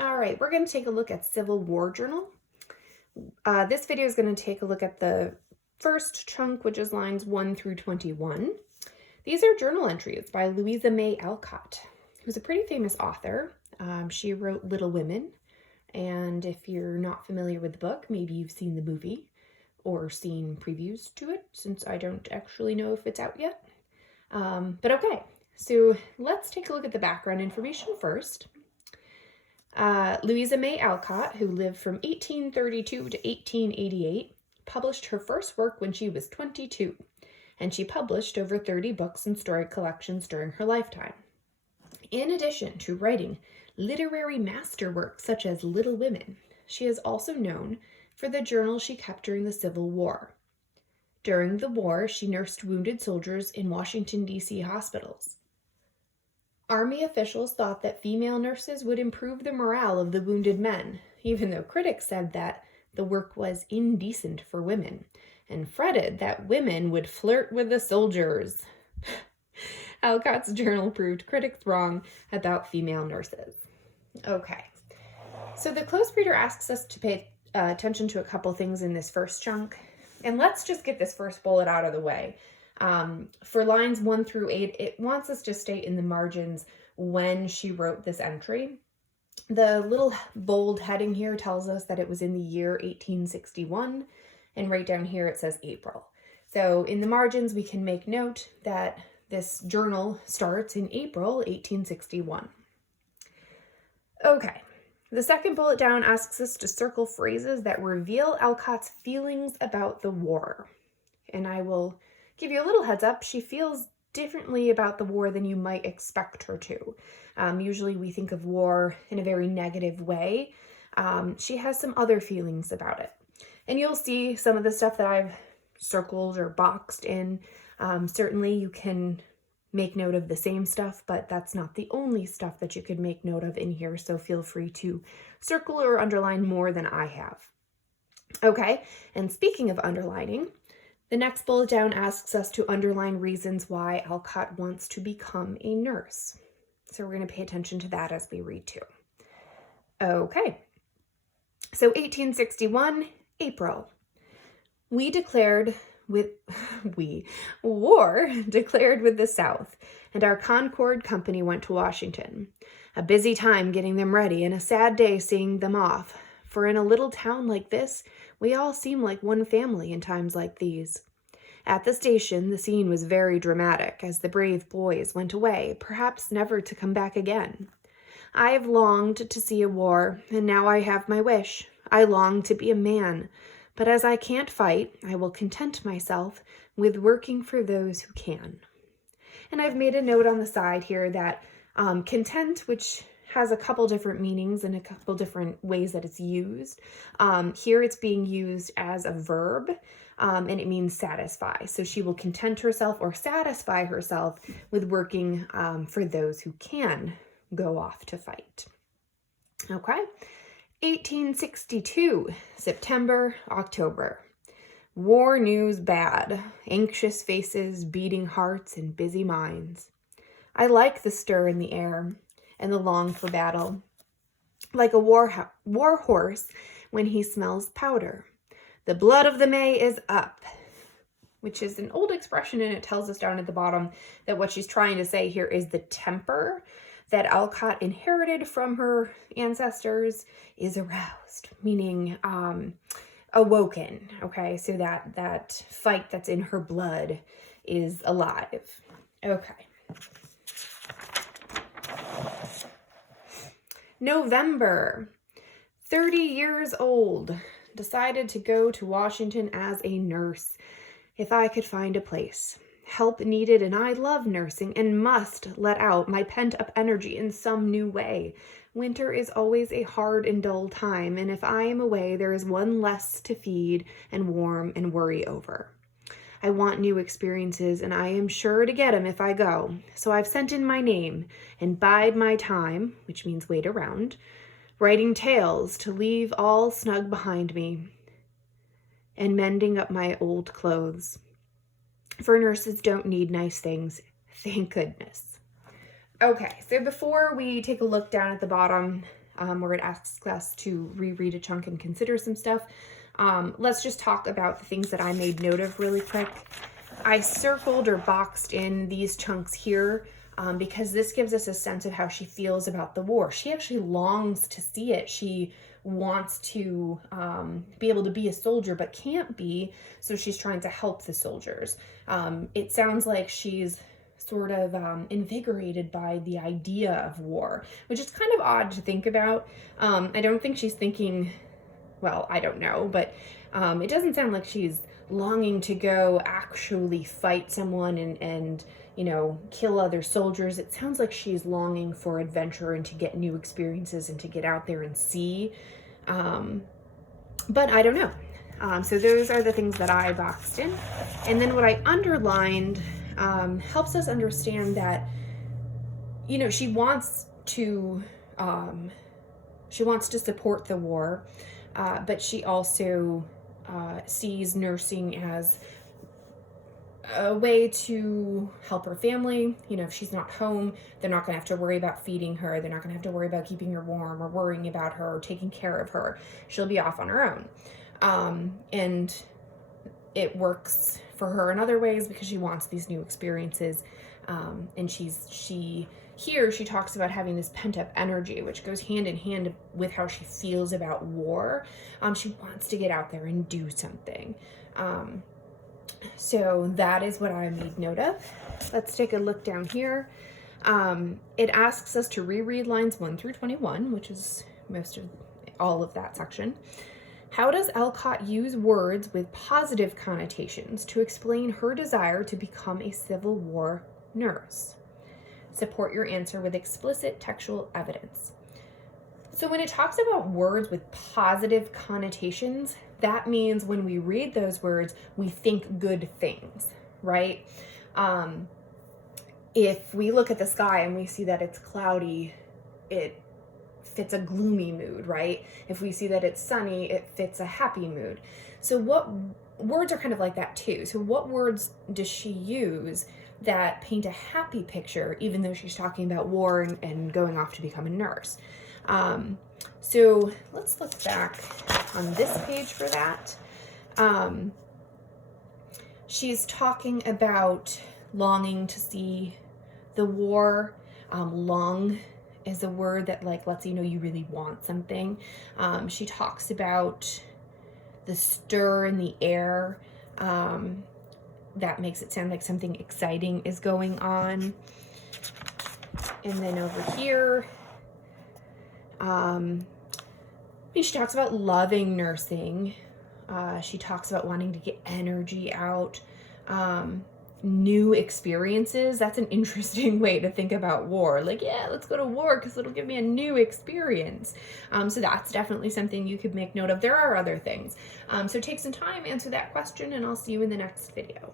All right, we're going to take a look at Civil War Journal. This video is going to take a look at the first chunk, which is lines 1 through 21. These are journal entries by Louisa May Alcott, who's a pretty famous author. She wrote Little Women, and if you're not familiar with the book, maybe you've seen the movie or seen previews to it, since I don't actually know if it's out yet. But okay, so let's take a look at the background information first. Louisa May Alcott, who lived from 1832 to 1888, published her first work when she was 22, and she published over 30 books and story collections during her lifetime. In addition to writing literary masterworks such as Little Women, she is also known for the journal she kept during the Civil War. During the war, she nursed wounded soldiers in Washington, D.C. hospitals. Army officials thought that female nurses would improve the morale of the wounded men, even though critics said that the work was indecent for women, and fretted that women would flirt with the soldiers. Alcott's journal proved critics wrong about female nurses. Okay, so the close reader asks us to pay attention to a couple things in this first chunk, and let's just get this first bullet out of the way. For lines 1 through 8, it wants us to state in the margins when she wrote this entry. The little bold heading here tells us that it was in the year 1861, and right down here it says April. So in the margins, we can make note that this journal starts in April 1861. Okay, the second bullet down asks us to circle phrases that reveal Alcott's feelings about the war. And I will give you a little heads up, she feels differently about the war than you might expect her to. Usually we think of war in a very negative way. She has some other feelings about it. And you'll see some of the stuff that I've circled or boxed in. Certainly you can make note of the same stuff, but that's not the only stuff that you could make note of in here, so feel free to circle or underline more than I have. Okay, and speaking of underlining, the next bullet down asks us to underline reasons why Alcott wants to become a nurse. So we're going to pay attention to that as we read too. Okay, so 1861, April. War declared with the South, and our Concord Company went to Washington. A busy time getting them ready and a sad day seeing them off. For in a little town like this, we all seem like one family in times like these. At the station, the scene was very dramatic as the brave boys went away, perhaps never to come back again. I have longed to see a war, and now I have my wish. I long to be a man, but as I can't fight, I will content myself with working for those who can. And I've made a note on the side here that content, which has a couple different meanings and a couple different ways that it's used. Here it's being used as a verb, and it means satisfy. So she will content herself or satisfy herself with working for those who can go off to fight. Okay, 1862, September, October. War news bad, anxious faces, beating hearts, and busy minds. I like the stir in the air and the long for battle, like a war horse when he smells powder. The blood of the May is up, which is an old expression, and it tells us down at the bottom that what she's trying to say here is the temper that Alcott inherited from her ancestors is aroused, meaning awoken, okay? So that fight that's in her blood is alive. Okay. November, 30 years old, decided to go to Washington as a nurse, if I could find a place. Help needed, and I love nursing and must let out my pent-up energy in some new way. Winter is always a hard and dull time, and if I am away, there is one less to feed and warm and worry over. I want new experiences, and I am sure to get 'em if I go. So I've sent in my name and bide my time, which means wait around, writing tales to leave all snug behind me, and mending up my old clothes. For nurses don't need nice things, thank goodness. Okay, so before we take a look down at the bottom, where it asks us to reread a chunk and consider some stuff. Let's just talk about the things that I made note of really quick. I circled or boxed in these chunks here because this gives us a sense of how she feels about the war. She actually longs to see it. She wants to be able to be a soldier but can't be, so she's trying to help the soldiers. It sounds like she's sort of invigorated by the idea of war, which is kind of odd to think about. I don't think she's thinking, well, I don't know, but it doesn't sound like she's longing to go actually fight someone and you know, kill other soldiers. It sounds like she's longing for adventure and to get new experiences and to get out there and see. But I don't know. So those are the things that I boxed in. And then what I underlined helps us understand that, you know, she wants to support the war, but she also sees nursing as a way to help her family. You know, if she's not home, they're not going to have to worry about feeding her. They're not going to have to worry about keeping her warm or worrying about her or taking care of her. She'll be off on her own. And it works for her in other ways because she wants these new experiences. And she talks about having this pent-up energy, which goes hand in hand with how she feels about war. She wants to get out there and do something. So that is what I made note of. Let's take a look down here. It asks us to reread lines 1 through 21, which is all of that section. How does Alcott use words with positive connotations to explain her desire to become a Civil War nurse? Support your answer with explicit textual evidence. So when it talks about words with positive connotations, that means when we read those words, we think good things, right? If we look at the sky and we see that it's cloudy, it fits a gloomy mood, right? If we see that it's sunny, it fits a happy mood. So what words are kind of like that too. So what words does she use that paint a happy picture, even though she's talking about war and going off to become a nurse? So let's look back on this page for that. She's talking about longing to see the war. Long is a word that like lets you know you really want something. She talks about the stir in the air. That makes it sound like something exciting is going on. And then over here, she talks about loving nursing. She talks about wanting to get energy out. New experiences. That's an interesting way to think about war. Like, yeah, let's go to war because it'll give me a new experience. So that's definitely something you could make note of. There are other things. So take some time, answer that question, and I'll see you in the next video.